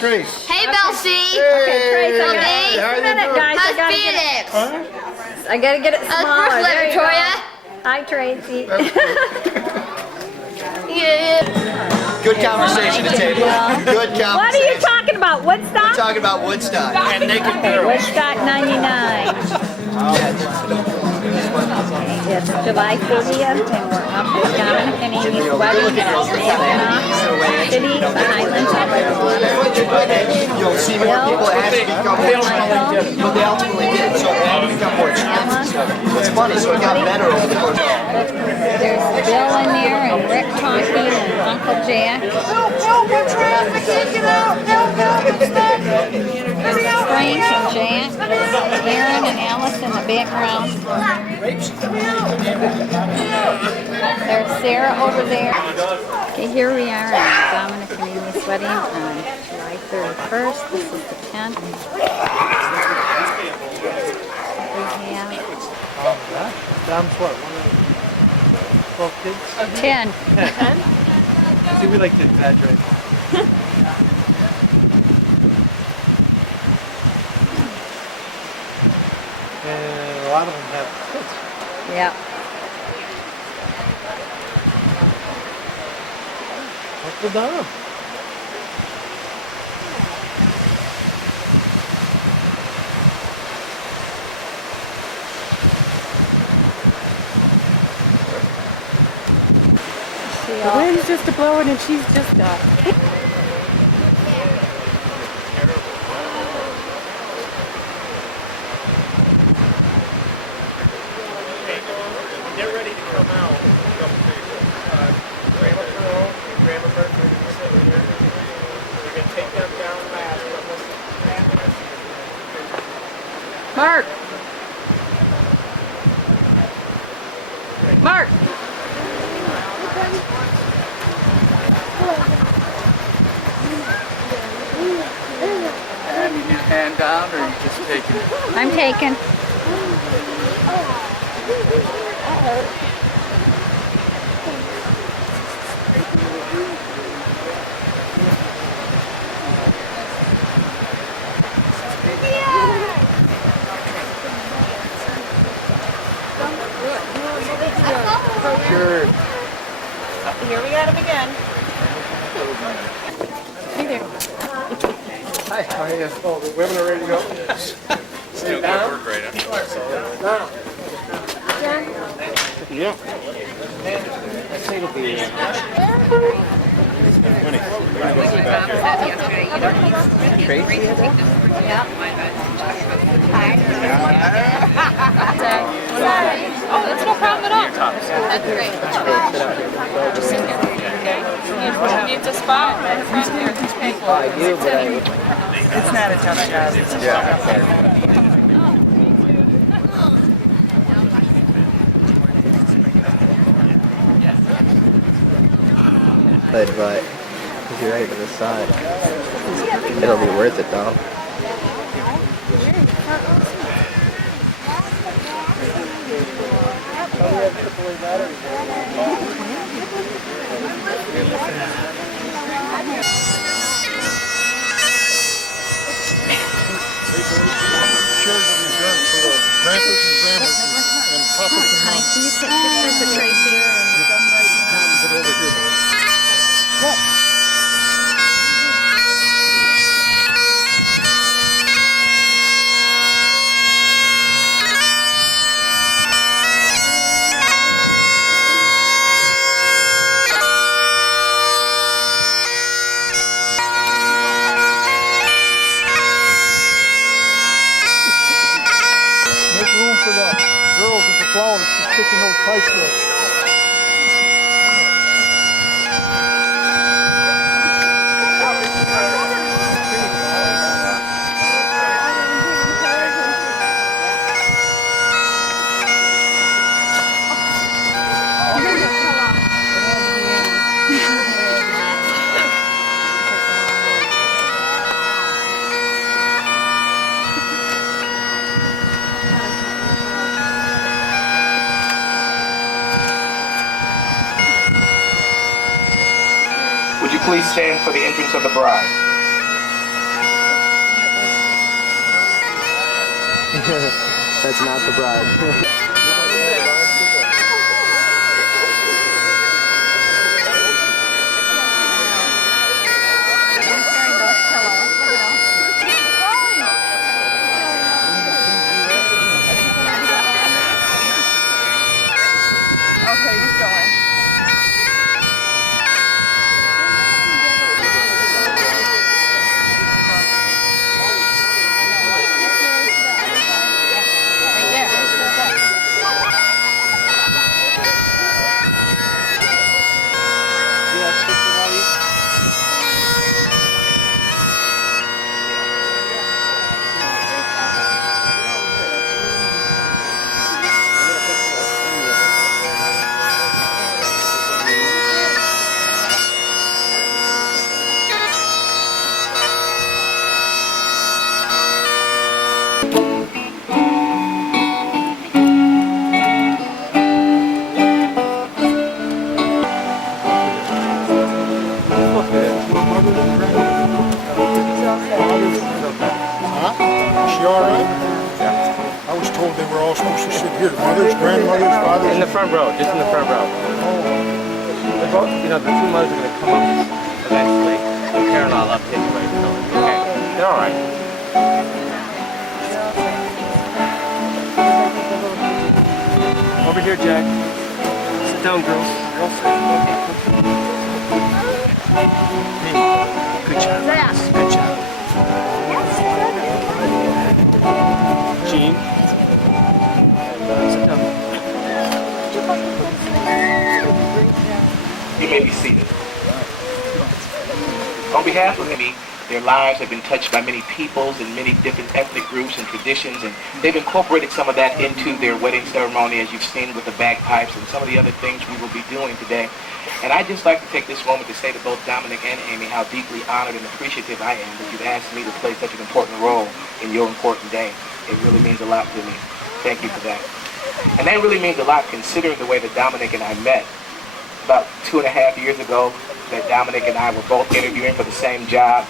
Trace. Hey, Belsie. Okay, Trace, I got Hey, how just a you minute, doing? guys. I How's gotta get it. Felix? I gotta get it smaller. First There you go. Victoria. Hi, Tracy. Yeah. Good conversation to table. Good conversation. What are you talking about? Woodstock? Talking about Woodstock and naked girls. Woodstock 99. It's July 30th, and we're up at Dominic and Amy's wedding at Savannah City, the Highlands of Clearwater. You'll see more people as it become more expensive. But they ultimately did, so it had to become more expensive. It's funny, so it got better over the course of There's Bill in there, and Rick talking, and Uncle Jack. There's Frank and Jack, Aaron and Alice in the background. There's Sarah over there. Okay, here we are at Dominic and Amy's wedding on July 31st. This is the 10th. We have Dom's what? One of 12 kids? 10. 10? See, we like to exaggerate. And a lot of them have kids. Yeah. Uncle Dom. The wind's just a blowing and she's just Get ready to come out. Grandma Pearl and Grandma Bertha are going to sit here. We're going to take them down last. Mark! Mark! And you need a hand down, or you just taking it? I'm taking. Sure. Here we got him again. Hey there. Hi, how are you? Oh, the women are ready to go? Still good work right now. Yeah. I'd say it'll be... Tracy? Oh, that's no problem at all. That's great. Just sit here. Okay. Needs a spot. Right here. I do, but It's not a tough job. It's a But if you're right to the side, it'll be worth it though. grandpas and grandmas and papas and Honey, moms. can you take pictures of Tracy here? Put it over here, boys. Make room for the girls with the flowers to stick in those pipes there. Would you please stand for the entrance of the bride? That's not the bride. She all right? Yeah. I was told they were all supposed to sit here. Mothers, grandmothers, fathers. In the front row, just in the front row. They're both, you know, the two mothers are going to come up eventually. The parallel up his way. So, okay, they're all right. Over here, Jack. Sit down, girls. Girls, Good job. Good job. Gene. And sit down. You may be seated. On behalf of me, their lives have been touched by many peoples and many different ethnic groups and traditions, and they've incorporated some of that into their wedding ceremony, as you've seen with the bagpipes and some of the other things we will be doing today. And I'd just like to take this moment to say to both Dominic and Amy how deeply honored and appreciative I am that you've asked me to play such an important role in your important day. It really means a lot to me. Thank you for that. And that really means a lot considering the way that Dominic and I met about 2.5 years ago, that Dominic and I were both interviewing for the same job.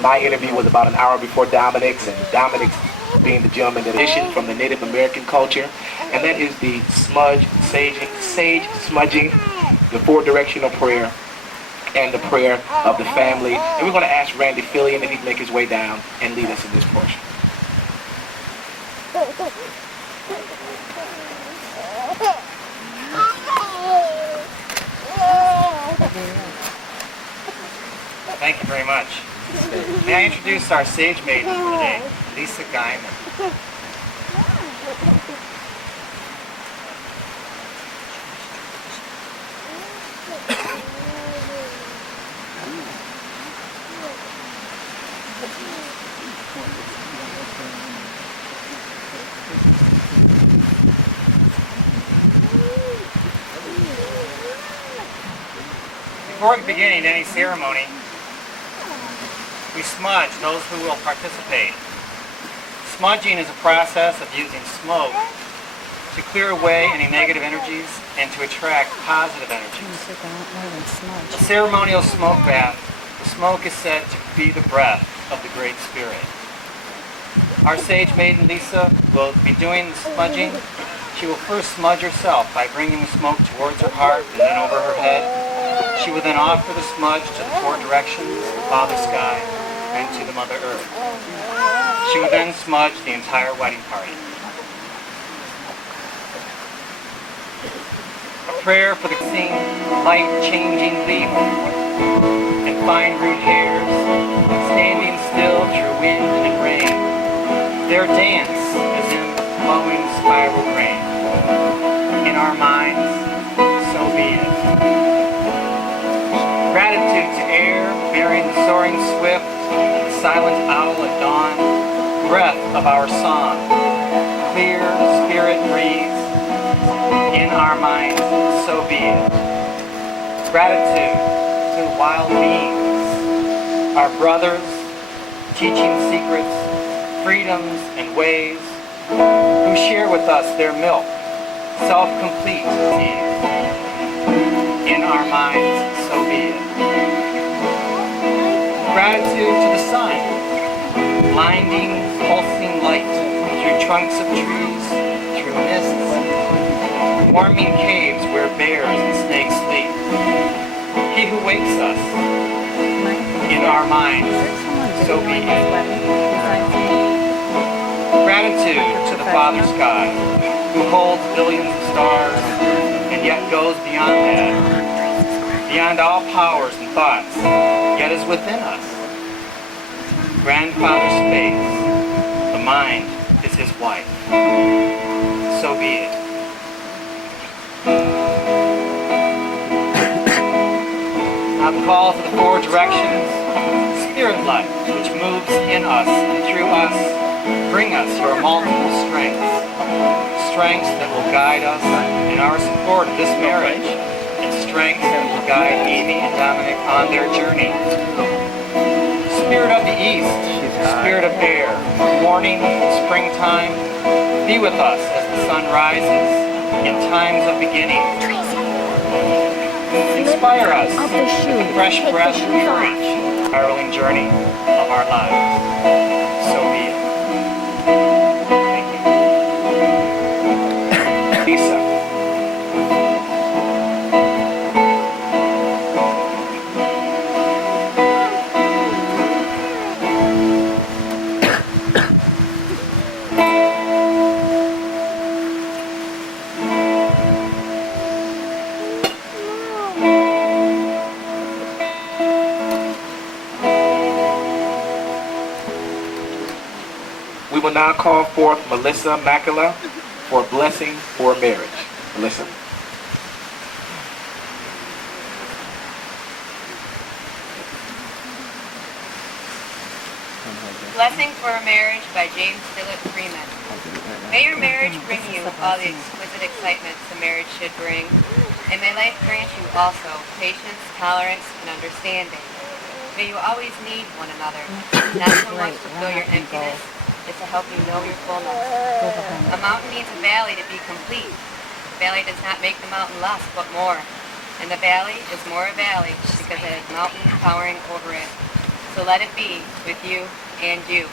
My interview was about an hour before Dominic's, and Dominic's being the gentleman that is from the Native American culture, and that is the sage smudging, the 4-directional prayer, and the prayer of the family. And we're going to ask Randy Fillion if he'd make his way down and lead us in this portion. Thank you very much. May I introduce our sage maiden for today, Lisa Guyman. Before beginning any ceremony, we smudge those who will participate. Smudging is a process of using smoke to clear away any negative energies and to attract positive energies. A ceremonial smoke bath, the smoke is said to be the breath of the Great Spirit. Our sage maiden Lisa will be doing the smudging. She will first smudge herself by bringing the smoke towards her heart and then over her head. She will then offer the smudge to the 4 directions, the Father Sky, and to the Mother Earth. She will then smudge the entire wedding party. A prayer for the sing, life-changing leaf and fine-root hairs, standing still through wind and rain. Their dance is in flowing spiral grain. In our minds, so be it. Gratitude to air, bearing the soaring swift, the silent owl at dawn, breath of our song, clear spirit breeze. In our minds, so be it. Gratitude to the wild beings, our brothers, teaching secrets, freedoms and ways, who share with us their milk, self-complete needs. In our minds, so be it. Gratitude to the sun, blinding, pulsing light, through trunks of trees, through mists, warming caves where bears and snakes sleep. He who wakes us in our minds, so be it. Gratitude to the Father Sky, who holds billions of stars, and yet goes beyond that, beyond all powers and thoughts, yet is within us. Grandfather Space, the mind is his wife. So be it. Now the call to the four directions, spirit life, which moves in us and through us, bring us your multiple strengths. Strengths that will guide us in our support of this marriage, and strengths that will guide Amy and Dominic on their journey. Spirit of the East, spirit of air, morning, springtime, be with us as the sun rises in times of beginning. Inspire us with fresh breath and courage, spiraling journey of our lives. So be it. Thank you. Lisa. We will now call forth Melissa Makala for blessing for marriage. Melissa. Blessing for a Marriage by James Philip Freeman. May your marriage bring you all the exquisite excitement the marriage should bring, and may life grant you also patience, tolerance, and understanding. May you always need one another, not so much to fill your emptiness, as to help you know your fullness. A mountain needs a valley to be complete. The valley does not make the mountain less, but more. And the valley is more a valley because it has mountain towering over it. So let it be with you and you.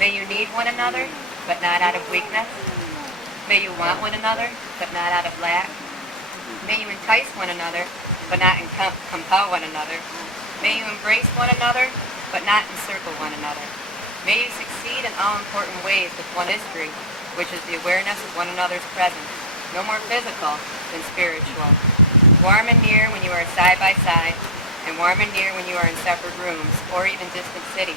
May you need one another, but not out of weakness. May you want one another, but not out of lack. May you entice one another, but not compel one another. May you embrace one another, but not encircle one another. May you succeed in all important ways with one history, which is the awareness of one another's presence, no more physical than spiritual. Warm and near when you are side by side, and warm and near when you are in separate rooms or even distant cities.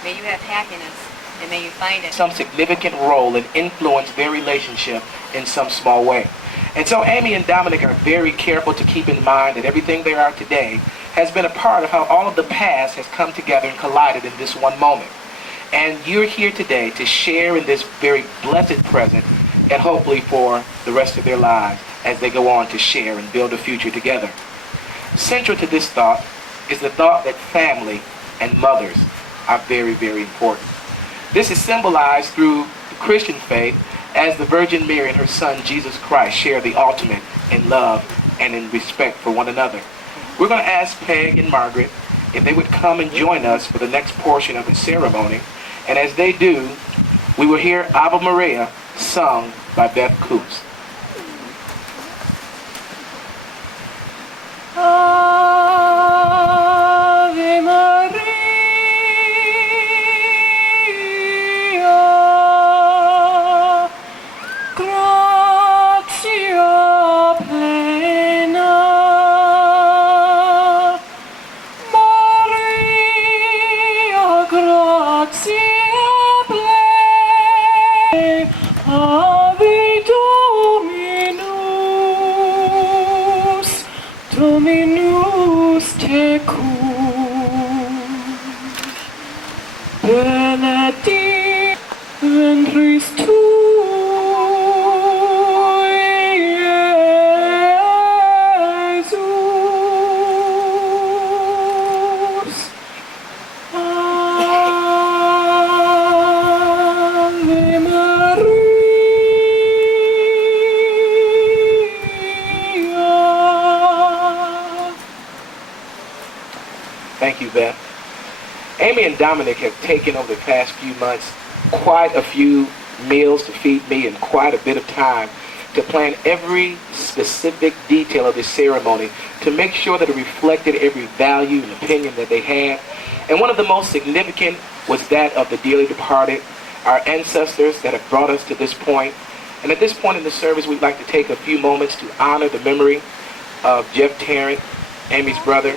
May you have happiness, and may you find it. Some significant role and influence their relationship in some small way. And so Amy and Dominic are very careful to keep in mind that everything they are today has been a part of how all of the past has come together and collided in this one moment. And you're here today to share in this very blessed present and hopefully for the rest of their lives as they go on to share and build a future together. Central to this thought is the thought that family and mothers are very, very important. This is symbolized through the Christian faith as the Virgin Mary and her son Jesus Christ share the ultimate in love and in respect for one another. We're going to ask Peg and Margaret if they would come and join us for the next portion of the ceremony. And as they do, we will hear Ave Maria sung by Beth Coops. Ave Maria, gratia plena, Maria, gratia plena, Ave Dominus, Dominus tecum, benedict ventris tui, Iesus. Ave Maria. Thank you, Beth. Amy and Dominic have taken over the past few months quite a few meals to feed me and quite a bit of time to plan every specific detail of this ceremony to make sure that it reflected every value and opinion that they had. And one of the most significant was that of the dearly departed, our ancestors that have brought us to this point. And at this point in the service, we'd like to take a few moments to honor the memory of Jeff Tarrant, Amy's brother,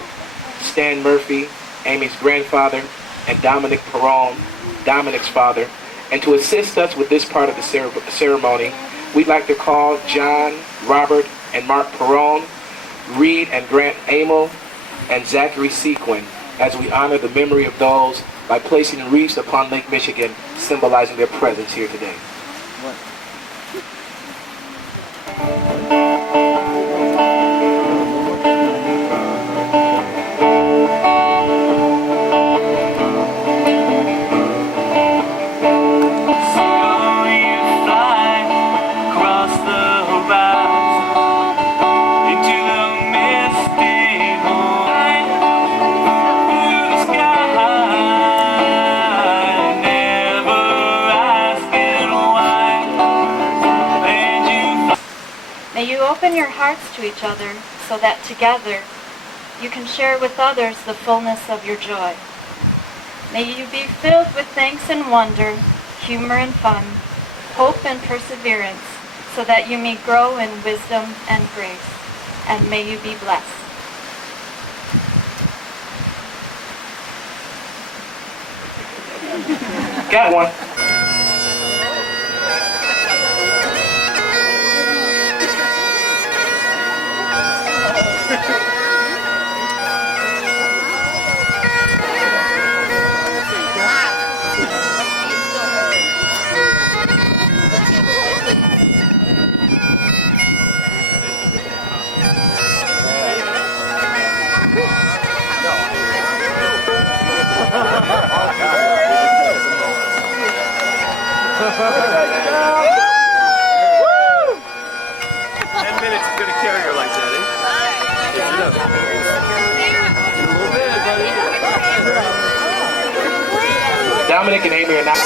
Stan Murphy, Amy's grandfather, and Dominic Perron, Dominic's father. And to assist us with this part of the ceremony, we'd like to call John, Robert, and Mark Perron, Reed and Grant Amel, and Zachary Sequin, as we honor the memory of those by placing wreaths upon Lake Michigan, symbolizing their presence here today. May you open your hearts to each other so that together you can share with others the fullness of your joy. May you be filled with thanks and wonder, humor and fun, hope and perseverance, so that you may grow in wisdom and grace. And may you be blessed. Got one. Dominic and Amy are not.